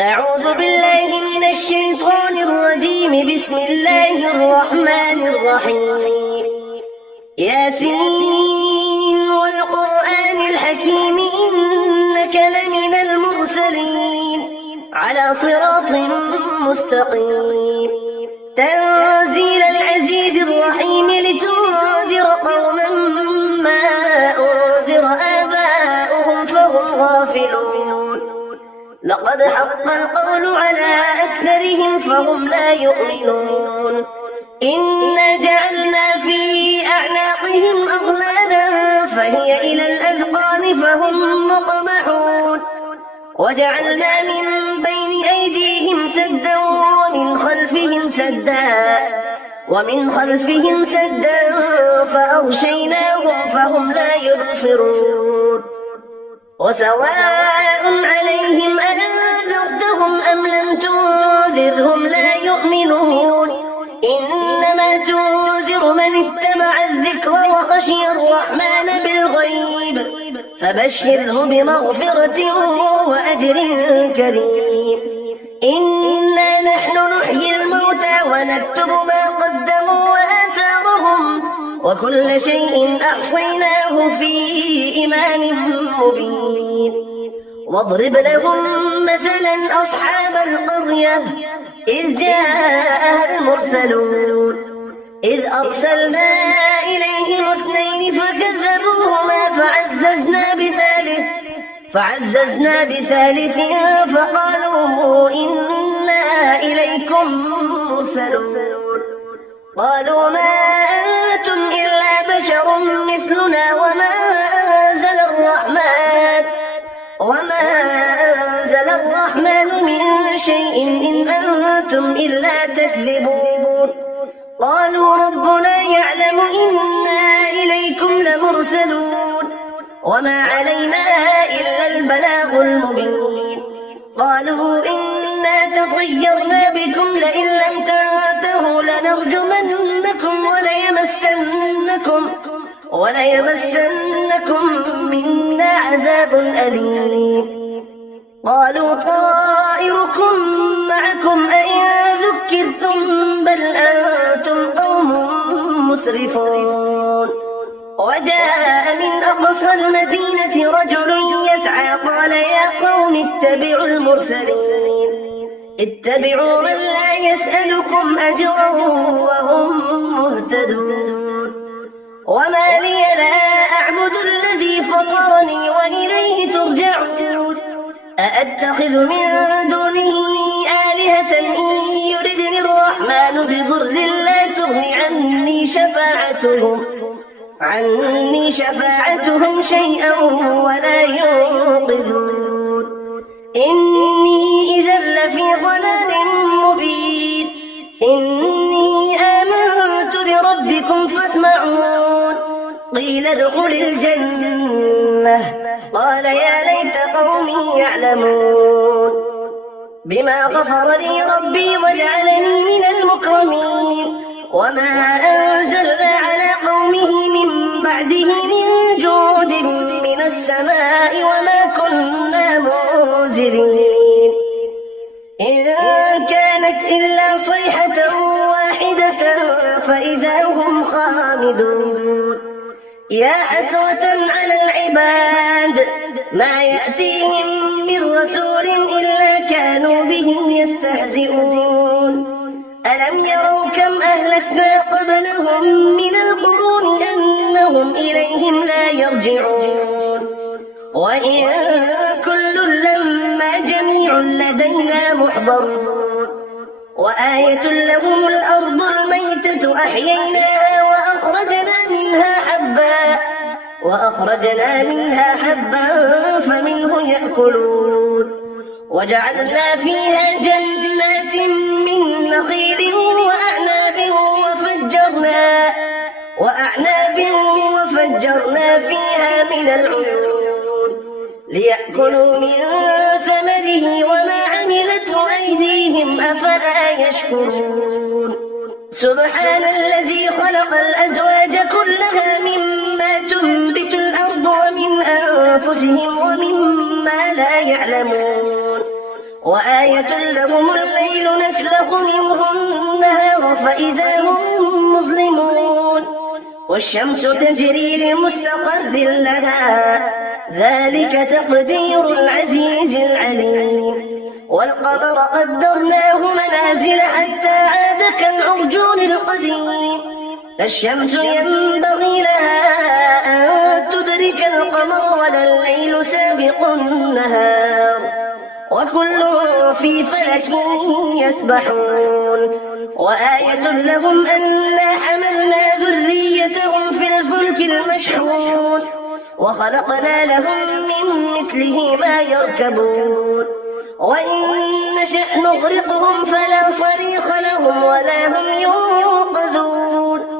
أعوذ بالله من الشيطان الرجيم. بسم الله الرحمن الرحيم. ياسين والقرآن الحكيم إنك لمن المرسلين على صراط مستقيم. تنزيل العزيز الرحيم لتنذر قوما ما أنذر آباؤهم فهم غافلون. لقد حق القول على أكثرهم فهم لا يؤمنون. إنا جعلنا في أعناقهم أغلالا فهي إلى الأذقان فهم مقمحون. وجعلنا من بين أيديهم سدا ومن خلفهم سدا فأغشيناهم فهم لا يبصرون. وسواء عليهم أنذرتهم أم لم تنذرهم لا يؤمنون. إنما تنذر من اتبع الذكر وخشي الرحمن بالغيب فبشره بمغفرة وأجر كريم. إنا نحن نحيي الموتى ونكتب ما قدموا وآثارهم وكل شيء أحصيناه في إمام مبين. واضرب لهم مثلا أصحاب القرية إذ جاءها المرسلون إذ أرسلنا إليهم اثنين فكذبوهما فعززنا بثالث فقالوا إنا إليكم مرسلون. قالوا ما أنتم إلا بشر مثلنا وما أنزل الرحمن من شيء إن أنتم إلا تكذبون. قالوا ربنا يعلم إنا إليكم لمرسلون وما علينا إلا البلاغ المبين. قالوا إنا تطيرنا بكم لئن لم تنتهوا لنرجمنكم وليمسنكم منا عذاب أليم. قالوا طائركم معكم أئن ذكرتم بل أنتم قوم مسرفون. وجاء من أقصى المدينة رجل يسعى قال يا قوم اتبعوا من لا يسألكم أجرا وهم مهتدون. وما لي لا أعبد الذي فطرني وإليه ترجعون. أأتخذ من دونه آلهة إن يردني الرحمن بضر لا تغني عني شفاعتهم شيئا ولا ينقذون. إني إذا لفي ضلال مبين. إني آمنت بربكم فاسمعون. قيل ادخل الجنة قال يا ليت قومي يعلمون. بما غفر لي ربي وجعلني من المكرمين. وما أنزلنا على قومه من بعده من جود من السماء وما كنا منزلين. إن كانت إلا صيحة واحدة فإذا هم خامدون. يا حسرة على العباد ما يأتيهم من رسول إلا كانوا به يستهزئون. ألم يروا كم أهلكنا قبلهم من القرون أنهم إليهم لا يرجعون. وإن كل لما جميع لدينا محضرون. وآية لهم الأرض الميتة أحييناها وأخرجنا منها حبا فمنه يأكلون. وجعلنا فيها جنات من نخيل وفجرنا فيها من العيون ليأكلوا من ثمره وما عملته أيديهم أفلا يشكرون. سبحان الذي خلق الأزواج كلها مما تنبت الأرض ومن أنفسهم ومما لا يعلمون. وآية لهم الليل نسلخ منه النهار فإذا هم مظلمون والشمس تجري لمستقر لها ذلك تقدير العزيز العليم والقمر قدرناه منازل حتى عاد كالعرجون القديم لا الشمس ينبغي لها أن تدرك القمر ولا الليل سابق النهار وكل في فلك يسبحون وآية لهم أنا حملنا ذريتهم في الفلك المشحون وخلقنا لهم من مثله ما يركبون وإن نشأ نغرقهم فلا صريخ لهم ولا هم ينقذون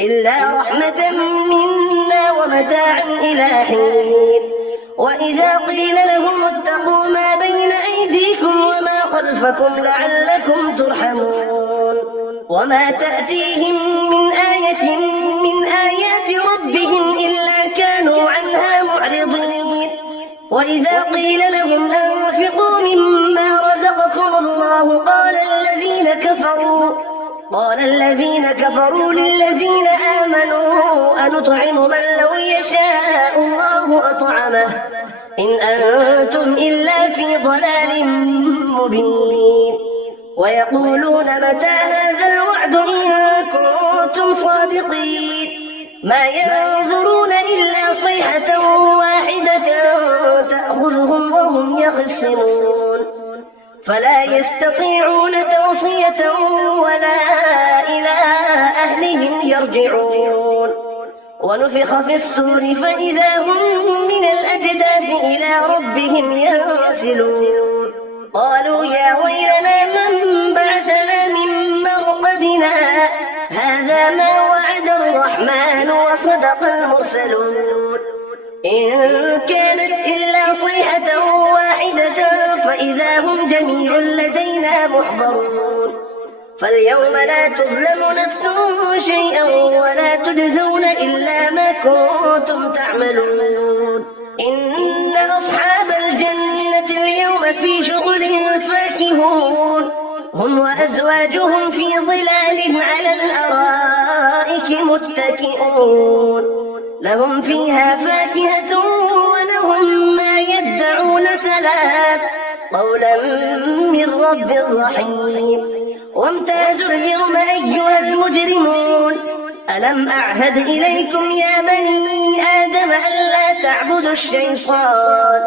إلا رحمة منا ومتاعا إلى حين وإذا قيل لهم اتقوا ما بين أيديكم وما خلفكم لعلكم ترحمون وما تأتيهم من آية من آيات ربهم إلا كانوا عنها معرضين وإذا قيل لهم أنفقوا مما رزقكم الله قال الذين كفروا للذين آمنوا أنطعم من لو يشاء الله أطعمه إن أنتم إلا في ضلال مبين ويقولون متى هذا الوعد إن كنتم صادقين ما ينظرون إلا صيحة واحدة تأخذهم وهم يخصمون فلا يستطيعون توصية ولا إلى أهلهم يرجعون ونفخ في الصور فإذا هم من الأجداث إلى ربهم ينسلون قالوا يا ويلنا من بعثنا من مرقدنا هذا ما وعد الرحمن وصدق المرسلون إن كانت إلا صيحة واحدة فإذا هم جميع لدينا محضرون فاليوم لا تظلم نفس شيئا ولا تجزون إلا ما كنتم تعملون إن أصحاب الجنة اليوم في شغل فاكهون هم وأزواجهم في ظلال على الأرائك متكئون لهم فيها فاكهة ولهم ما يدعون سلام قولا من رب رحيم وامتازوا اليوم أيها المجرمون ألم أعهد إليكم يا بني آدم ألا تعبدوا الشيطان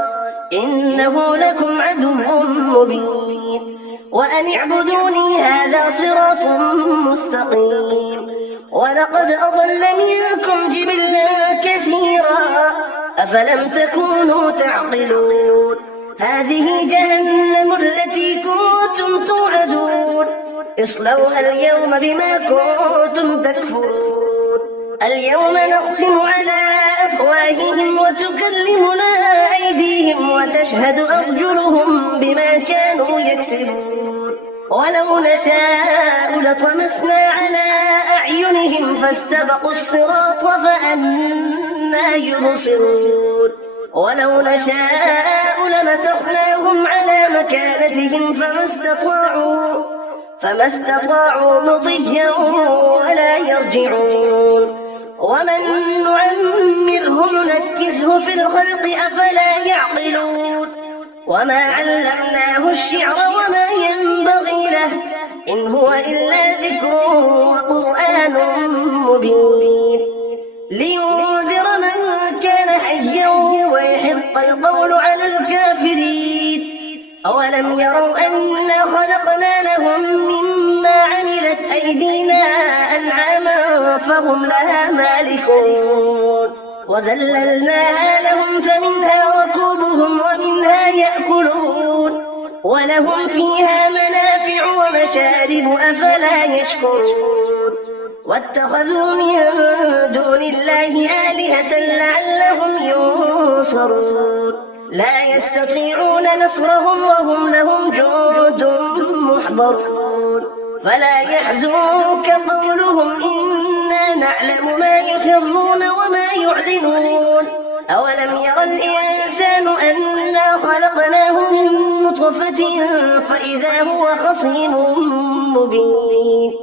إنه لكم عدو مبين وأن اعبدوني هذا صراط مستقيم ولقد أضل منكم جبلا كثيرا أفلم تكونوا تعقلون هذه جهنم التي كنتم توعدون اصلوها اليوم بما كنتم تكفرون اليوم نختم على أفواههم وتكلمنا أيديهم وتشهد أرجلهم بما كانوا يكسبون ولو نشاء لطمسنا على أعينهم فاستبقوا الصراط فأنى يبصرون ولو نشاء لمسخناهم على مكانتهم فما استطاعوا مضيا ولا يرجعون ومن نعمره ننكسه في الخلق أفلا يعقلون وما علمناه الشعر وما ينبغي له إن هو إلا ذكر وقرآن مبين لينذر من كان حيا ويحق القول على الكافرين أولم يروا أنا خلقنا لهم مما عملت أيدينا أنعاما فهم لها مالكون وذللناها لهم فمنها ركوبهم ومنها يأكلون ولهم فيها منافع ومشارب أفلا يشكرون واتخذوا من دون الله آلهة لعلهم ينصرون لا يستطيعون نصرهم وهم لهم جند محضرون فلا يحزنك قولهم إنا نعلم ما يسرون وما يعلنون أولم ير الإنسان أنا خلقناه من نطفة فإذا هو خصيم مبين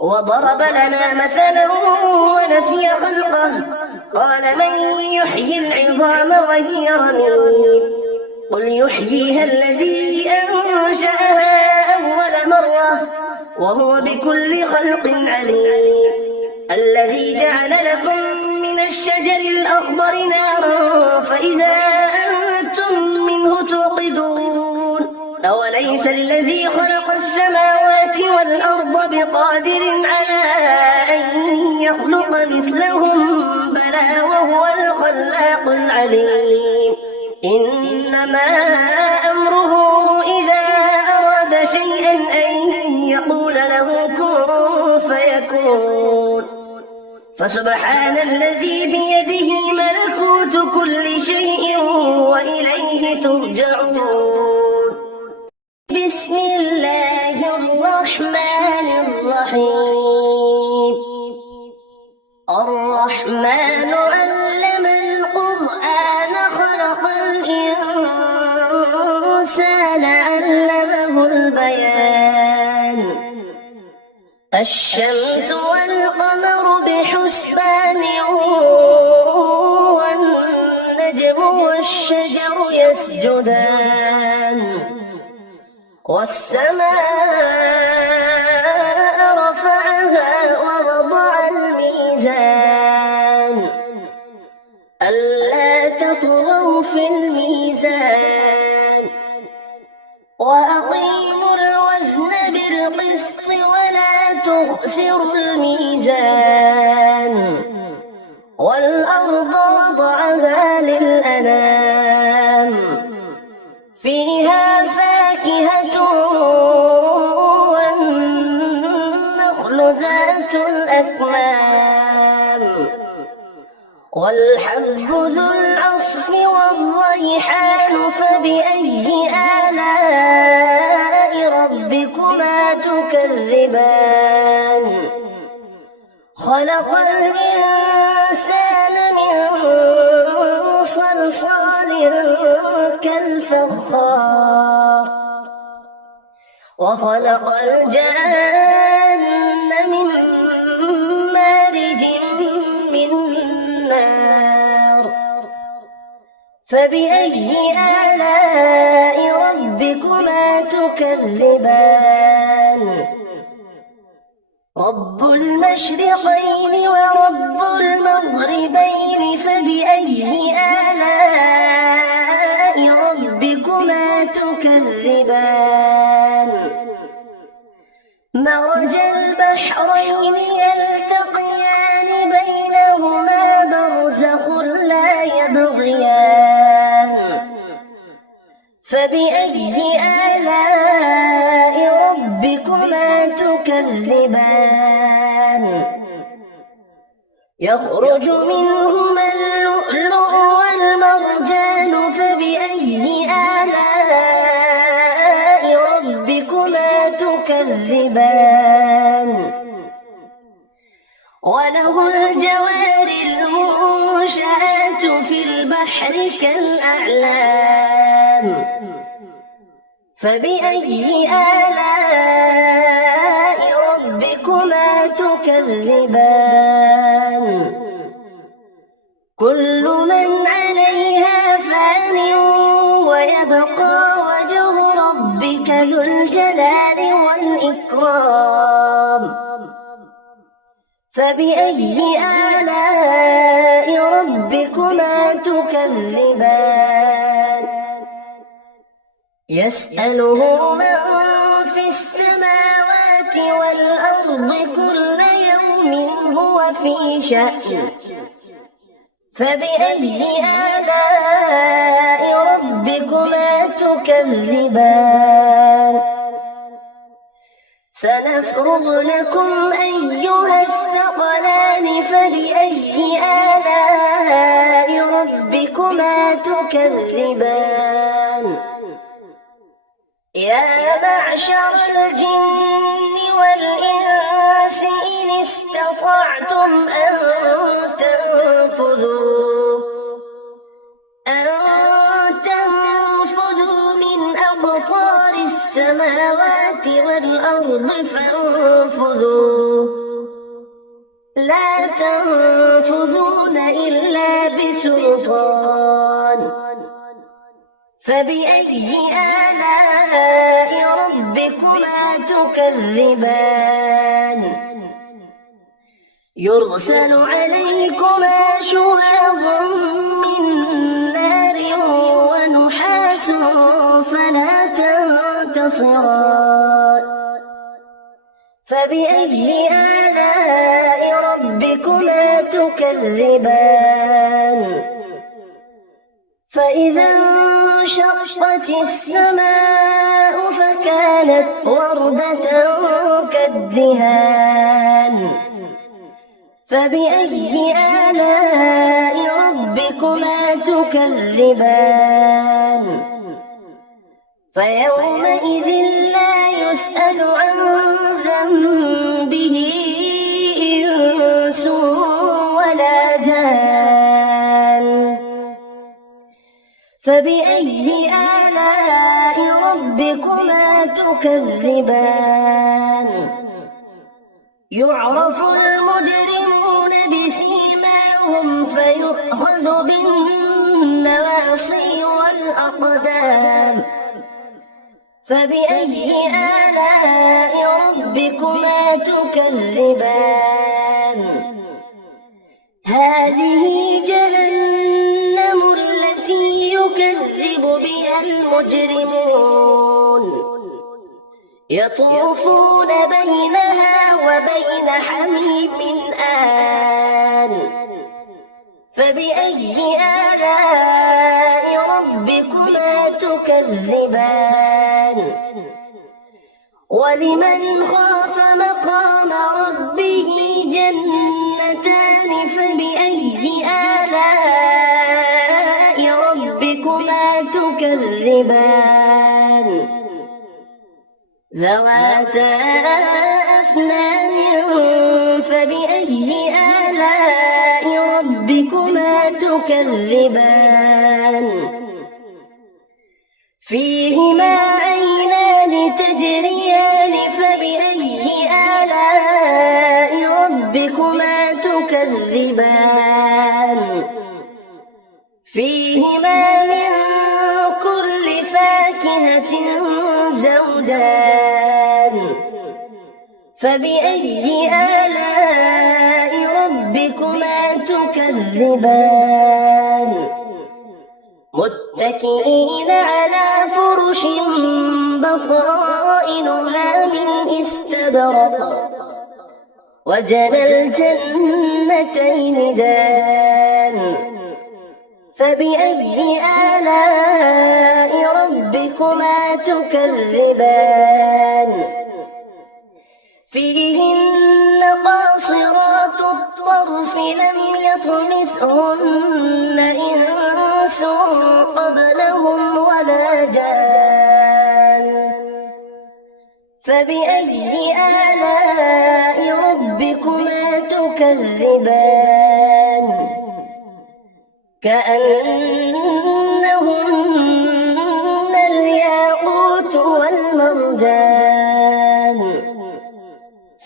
وضرب لنا مثلا ونسي خلقه قال من يحيي العظام وهي رميم قل يحييها الذي أنشأها أول مرة وهو بكل خلق عليم الذي جعل لكم من الشجر الأخضر نارا فإذا أنتم منه توقدون أوليس الذي خلق السماوات والأرض بقادر على أن يخلق مثلهم بلى وهو الخلاق العليم إنما أمره إذا أراد شيئا أن يقول له كن فيكون فسبحان الذي بيده ملكوت كل شيء وإليه ترجعون بسم الله الرحمن الرحيم الرحمن علم القرآن خلق الإنسان علمه البيان الشمس والقمر بحسبان والنجم والشجر يسجدان والسماء رفعها ووضع الميزان ألا تطغوا في الميزان وأقيموا الوزن بالقسط ولا تخسروا الميزان والأرض وضعها للأنام فيها فاكهة والنخل ذات الأكمام والحب ذو العصف والريحان فبأي آلاء ربكما تكذبان خلق الإنسان من صلصال كالفخار وخلق الجن من مارج من نار فبأي آلاء ربكما تكذبان رب المشرقين ورب المغربين فبأي آلاء ربكما تكذبان مرج البحرين يلتقيان بينهما برزخ لا يبغيان فبأي آلاء ربكما تكذبان يخرج منهما اللؤلؤ والمرجان فبأي آلاء ربكما تكذبان وله الجوار المنشآت في البحر كالأعلام فبأي آلاء ربكما تكذبان كل من عليها فان ويبقى وجه ربك ذو الجلال والإكرام فبأي آلاء ربكما تكذبان يسأله من في السماوات والأرض كل يوم هو في شأن فبأي آلاء ربكما تكذبان سنفرغ لكم أيها الثقلان فبأي آلاء ربكما تكذبان يا معشر الجن والإنس إن استطعتم أن تنفذوا السماوات والأرض فانفذوا لا تنفذون إلا بسلطان فبأي آلاء ربكما تكذبان يرسل عليكما شواظ من نار ونحاس فلا تنتصران فبأي آلاء ربكما تكذبان فإذا انشقت السماء فكانت وردة كالدهان فبأي آلاء ربكما تكذبان فيومئذ لا يسأل عن ذنبه إنس ولا جان فبأي آلاء ربكما تكذبان يعرف المجرمون بسيماهم فيؤخذ بالنواصي والأقدام فبأي آلاء ربكما تكذبان هذه جهنم التي يكذب بها المجرمون يطوفون بينها وبين حميم آن فبأي آلاء ربكما تكذبان ولمن خاف مقام ربه جنتان فبأي آلاء ربكما تكذبان ذواتا أفنان فبأي آلاء ربكما تكذبان فيهما عينان تجريان فبأي آلاء ربكما تكذبان فيهما من كل فاكهة زوجان فبأي آلاء ربكما تكذبان متكئين على فرش بطائنها من استبرق وجنى الجنتين دان فبأي آلاء ربكما تكذبان فيهن قاصرات الطرف لم يطمثهن إنس قبلهم ولا جان فبأي آلاء ربكما تكذبان كأنهن الياقوت والمرجان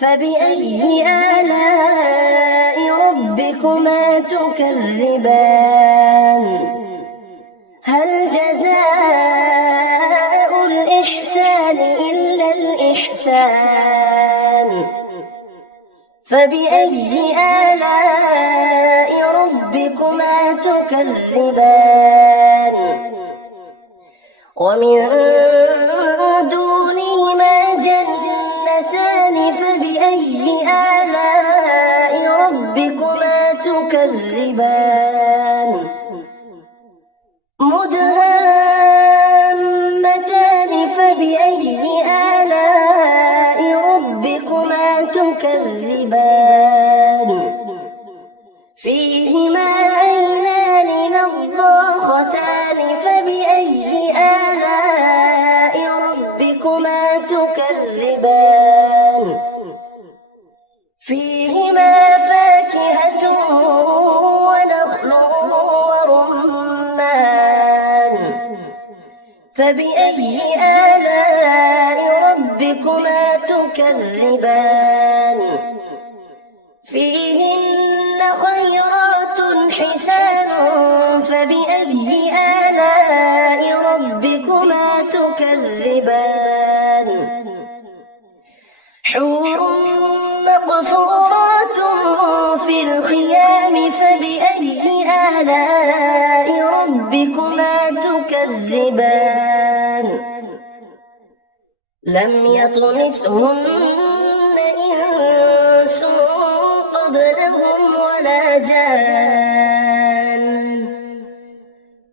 فبأي آلاء ربكما تكذبان هل جزاء الإحسان إلا الإحسان فبأي آلاء ربكما تكذبان ومن دونهما جنتان فبأي آلاء ربكما تكذبان مدهامتان فبأي آلاء ربكما تكذبان فيهما عينان نضاختان فبأي آلاء ربكما تكذبان فيهما فاكهة ونخل ورمان فبأي آلاء ربكما تكذبان فيهن خيرات حسان فبأي آلاء ربكما تكذبان حور مقصورات في الخيام فبأي آلاء ربكما تكذبان لم يطمثهن إنس قبلهم ولا جان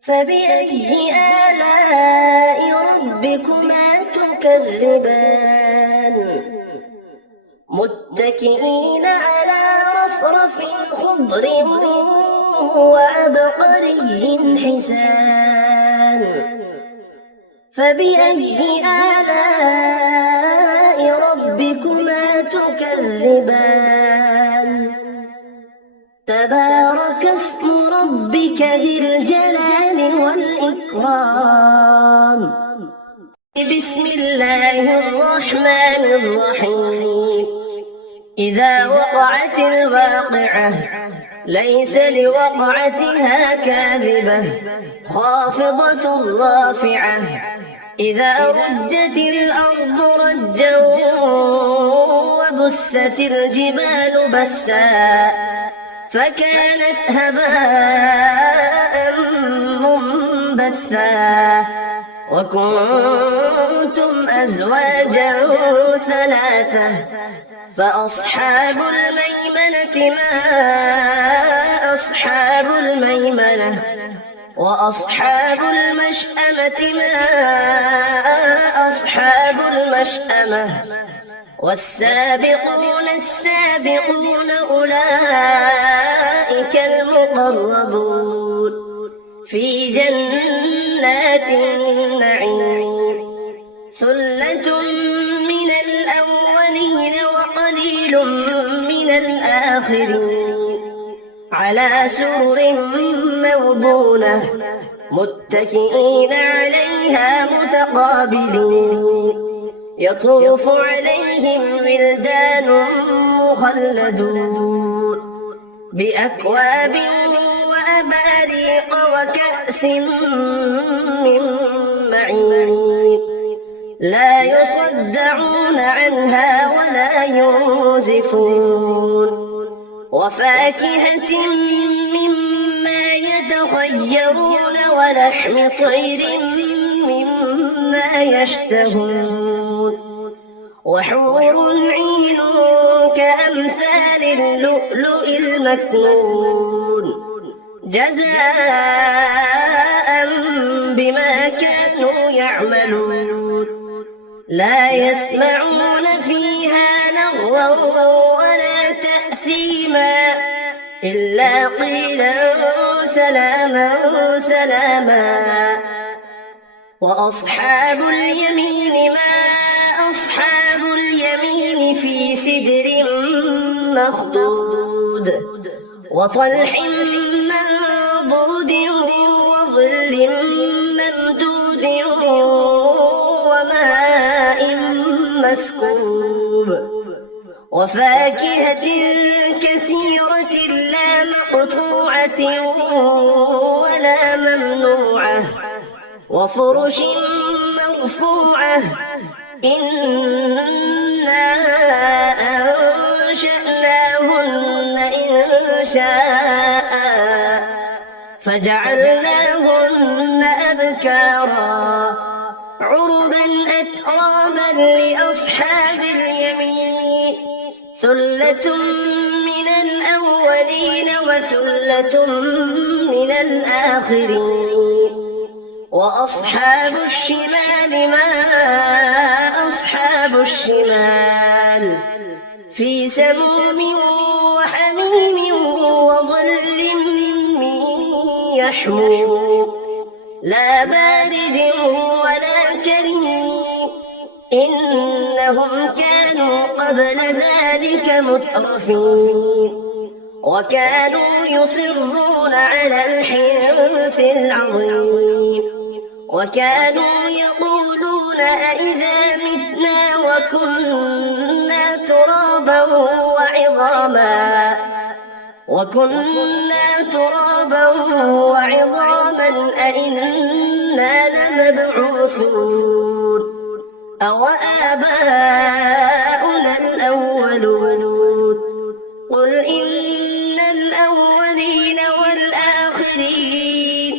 فبأي آلاء ربكما تكذبان متكئين على رفرف خضر وعبقري حسان فبأي آلاء ربكما تكذبان تبارك اسم ربك ذي الجلال والإكرام بسم الله الرحمن الرحيم إذا وقعت الواقعة ليس لوقعتها كاذبة خافضة رافعة إذا رجت الأرض رجا وبست الجبال بسا فكانت هباء منبثا وكنتم أزواجا ثلاثة فأصحاب الميمنة ما أصحاب الميمنة وأصحاب المشأمة ما أصحاب المشأمة والسابقون السابقون أولئك المقربون في جنات النعيم ثلة من الأولين وقليل من الآخرين على سرر موضونة متكئين عليها متقابلين يطوف عليهم ولدان مخلدون بأكواب وأباريق وكأس من معين لا يصدعون عنها ولا ينزفون وفاكهة مما يتخيرون ولحم طير مما يشتهون وحور عين كأمثال اللؤلؤ المكنون جزاء بما كانوا يعملون لا يسمعون فيها لغوا ولا تأثيما إلا قيلا سلاما سلاما وأصحاب اليمين ما أصحاب اليمين في سدر مخضود وطلح منضود وظل ممدود وماء مسكوب وفاكهة كثيرة لا مقطوعة ولا ممنوعة وفرش مرفوعة إنا أنشأناهن إنشاء فجعلناهن أبكارا عربا أترابا لأصحاب اليمين ثلة من الأولين وثلة من الآخرين وأصحاب الشمال ما أصحاب الشمال في سموم وحميم وظل من يحموم لا بارد ولا كريم إنهم كانوا قبل ذلك مترفين وكانوا يصرون على الحنث العظيم وكانوا يقولون أئذا متنا وكنا ترابا وعظاما أئنا لمبعوثون أو آباؤنا الأولون قل إن الأولين والآخرين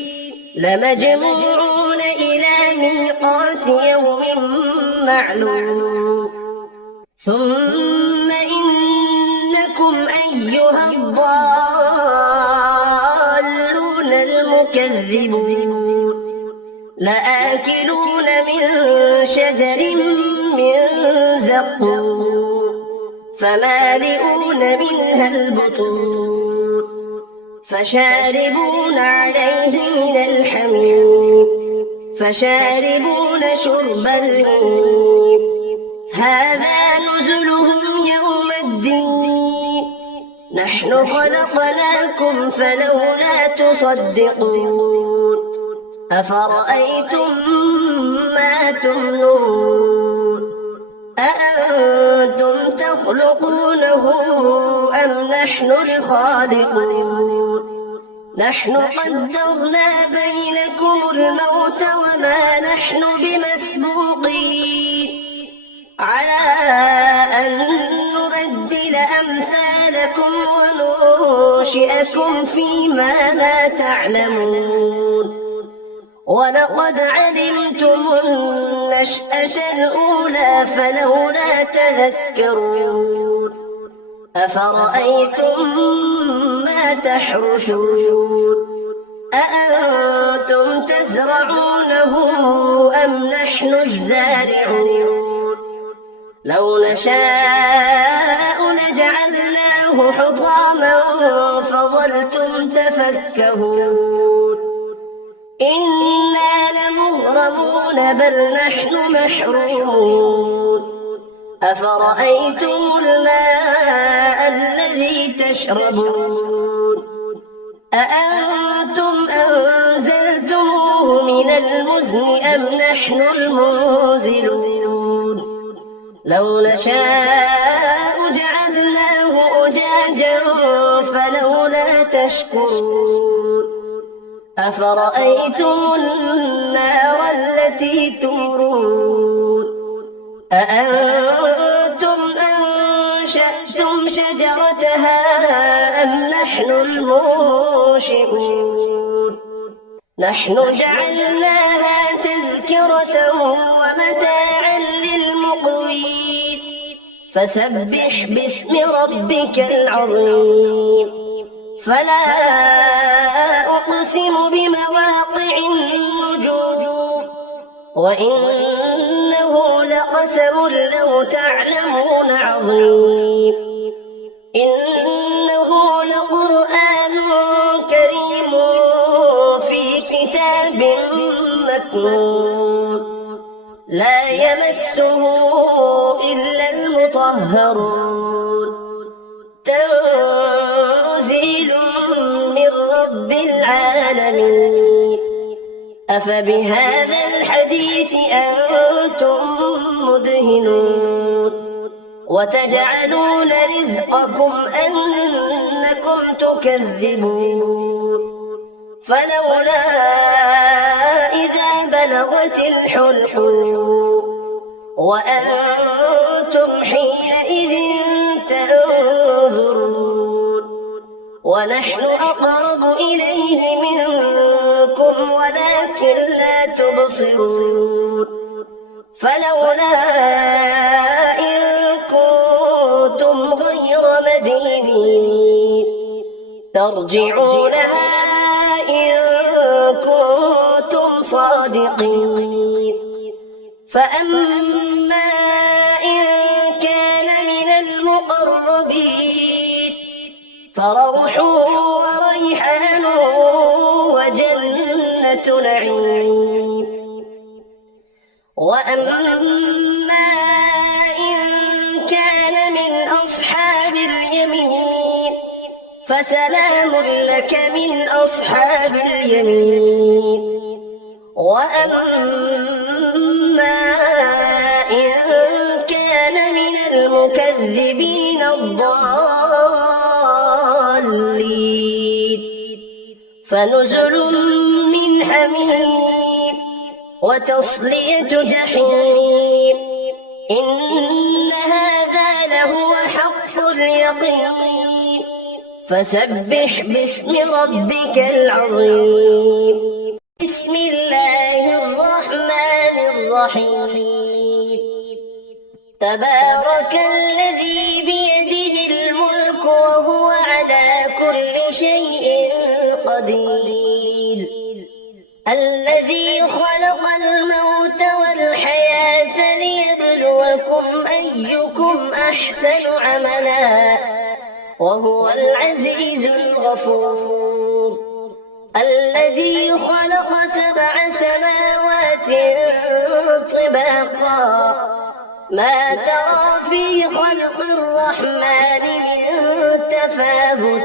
لمجموعون إلى ميقات يوم معلوم ثم إنكم أيها الضالون المكذبون لآكلون من شجر من زقوم فمالئون منها البطون فشاربون عليه من الحميم فشاربون شرب الهيم هذا نزلهم يوم الدين نحن خلقناكم فلولا تصدقون أفرأيتم ما تمنون أأنتم تخلقونه أم نحن الخالقون نحن قدرنا بينكم الموت وما نحن بمسبوقين على أن نبدل أمثالكم وننشئكم فيما لا تعلمون ولقد علمتم النشأة الأولى فلولا تذكرون أفرأيتم ما تحرثون أأنتم تزرعونه أم نحن الزارعون لو نشاء لجعلناه حطاما فظلتم تفكهون إنا لمغرمون بل نحن محرومون أفرأيتم الماء الذي تشربون أأنتم أنزلتموه من المزن أم نحن المنزلون لو نشاء جعلناه أجاجا فلولا تشكرون أفرأيتم النار التي تورون أأنتم أنشأتم شجرتها أم نحن المنشئون نحن جعلناها تذكرة ومتاعا للمقوين فسبح باسم ربك العظيم فلا أقسم بمواقع النجوم وإنه لقسم لو تعلمون عظيم إنه لقرآن كريم في كتاب مكنون لا يمسه إلا المطهرون تنزيل من رب العالمين أفبهذا الحديث أنتم مدهنون وتجعلون رزقكم أنكم تكذبون فلولا إذا بلغت الحلقوم وأنتم حينئذ تنظرون ونحن أقرب إليه منكم ولكن لا تبصرون فلولا إن كنتم غير مدينين ترجعونها إن كنتم صادقين فأما إن كان من المقربين فروح وريحان وجنة نعيم وأما إن كان من أصحاب اليمين فسلام لك من أصحاب اليمين وأما إن كان المكذبين الضالين فنزل من حميم وتصلية جحيم إن هذا لهو حق اليقين فسبح باسم ربك العظيم بسم الله الرحمن الرحيم تبارك الذي بيده الملك وهو على كل شيء قدير الذي خلق الموت والحياة ليبلوكم أيكم أحسن عملا وهو العزيز الغفور الذي خلق 7 سماوات طباقا ما ترى في خلق الرحمن من تفاوت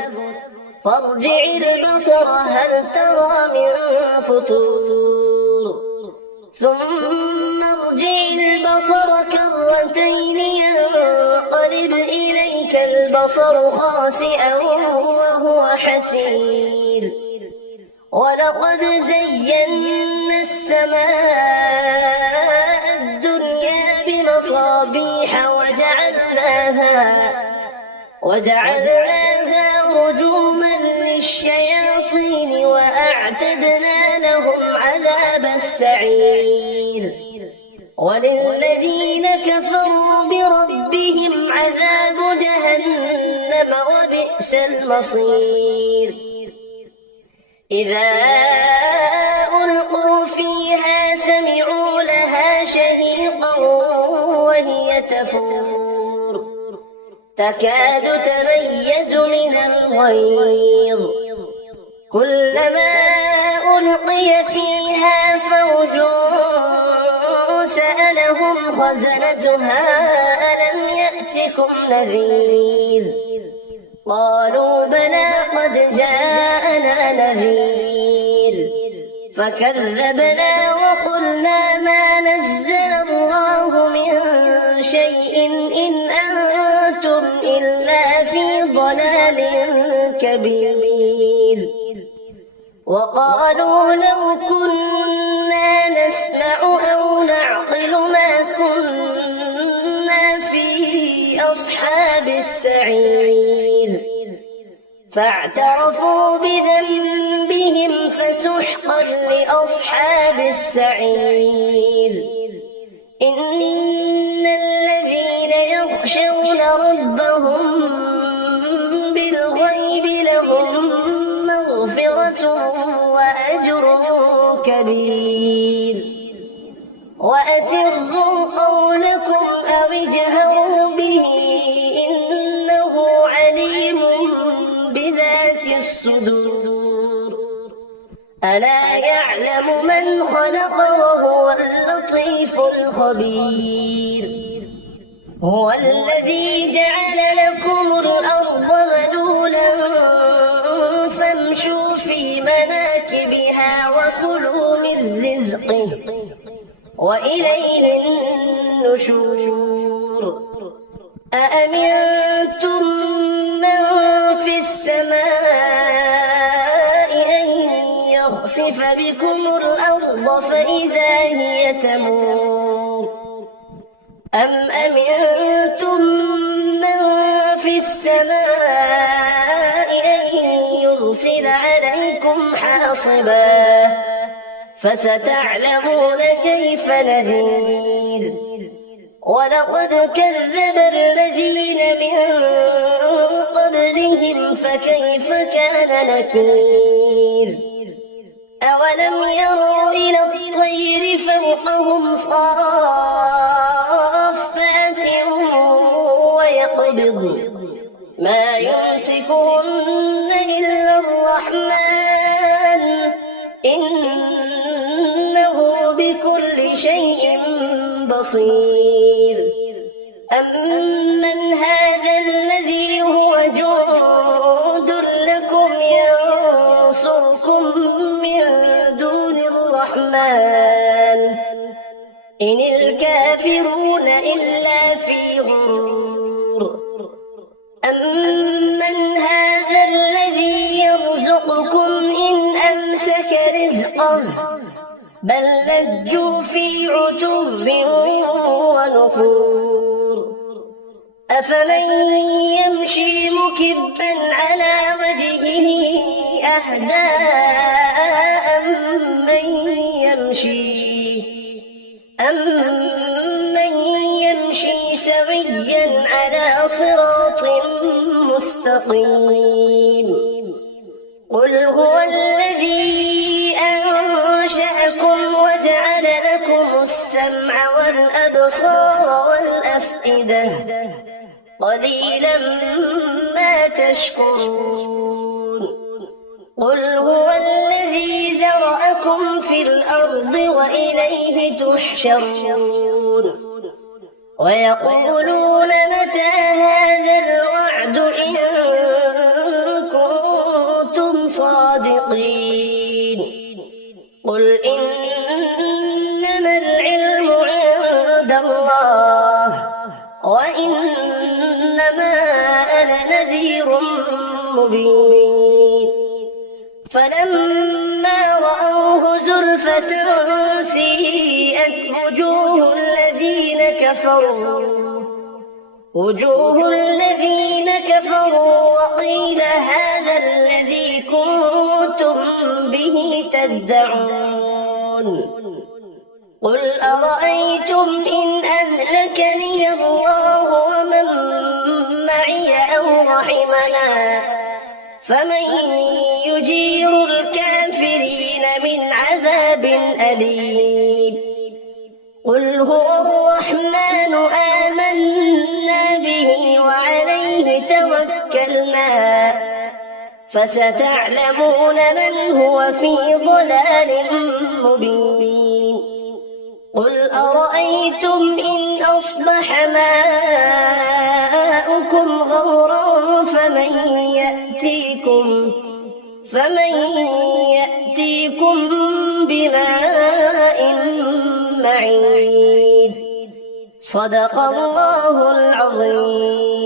فارجع البصر هل ترى من فطور ثم ارجع البصر كرتين ينقلب إليك البصر خاسئا وهو حسير ولقد زينا السماء الدنيا بمصابيح وجعلناها رجوما للشياطين وأعتدنا لهم عذاب السعير وللذين كفروا بربهم عذاب جهنم وبئس المصير إذا ألقوا فيها سمعوا لها شهيقا وهي تفور تكاد تميز من الغيظ كلما ألقي فيها فوج سألهم خزنتها ألم يأتكم نذير قالوا بلى قد جاءنا نذير فكذبنا وقلنا ما نزل الله من شيء إن أنتم إلا في ضلال كبير وقالوا لو كنا نسمع أو نعقل ما كنا في أصحاب السعير فاعترفوا بذنبهم فسحقا لأصحاب السعير إن الذين يخشون ربهم بالغيب لهم مغفرة وأجر كبير وأسروا قولكم أو اجهروا به إنه عليم بذات الصدور ألا يعلم من خلق وهو اللطيف الخبير هو الذي جعل لكم الأرض ذلولا فامشوا في مناكبها وكلوا من رزقه وإليه النشور أأمنتم من في السماء أن يخسف بكم الأرض فإذا هي تمور أم أمنتم من في السماء أن يرسل عليكم حاصبا فستعلمون كيف نذير ولقد كذب الذين من قبلهم فكيف كان نكير أولم يروا إلى الطير فوقهم صافات ويقبض ما يمسكهن إلا الرحمن إنه بكل شيء بصير أمن هذا الذي هو جند لكم ينصركم من دون الرحمن إن الكافرون إلا في غرور أمن هذا الذي يرزقكم إن أمسك رزقه بل لجوا في عتو ونفور أفمن يمشي مكبا على وجهه أهدى أمن يمشي سويا على صراط مستقيم قل هو الذي أنشأكم وجعل لكم السمع والأبصار والأفئدة قليلا ما تشكرون قل هو الذي ذرأكم في الأرض وإليه تحشرون ويقولون متى هذا الوعد إن كنتم صادقين قل إنما العلم عند الله وإنما أنا نذير مبين فلما رأوه زلفة سيئت وجوه الذين كفروا وقيل هذا الذي كنتم به تدعون قل أرأيتم إن أهلكني الله ومن معي أو رحمنا فمن يجير الكافرين من عذاب أليم قل هو الرحمن آمنا به وعليه توكلنا فستعلمون من هو في ضلال مبين قل أرأيتم إن أصبح ماؤكم غورا فمن يأتيكم بماء معين صدق الله العظيم.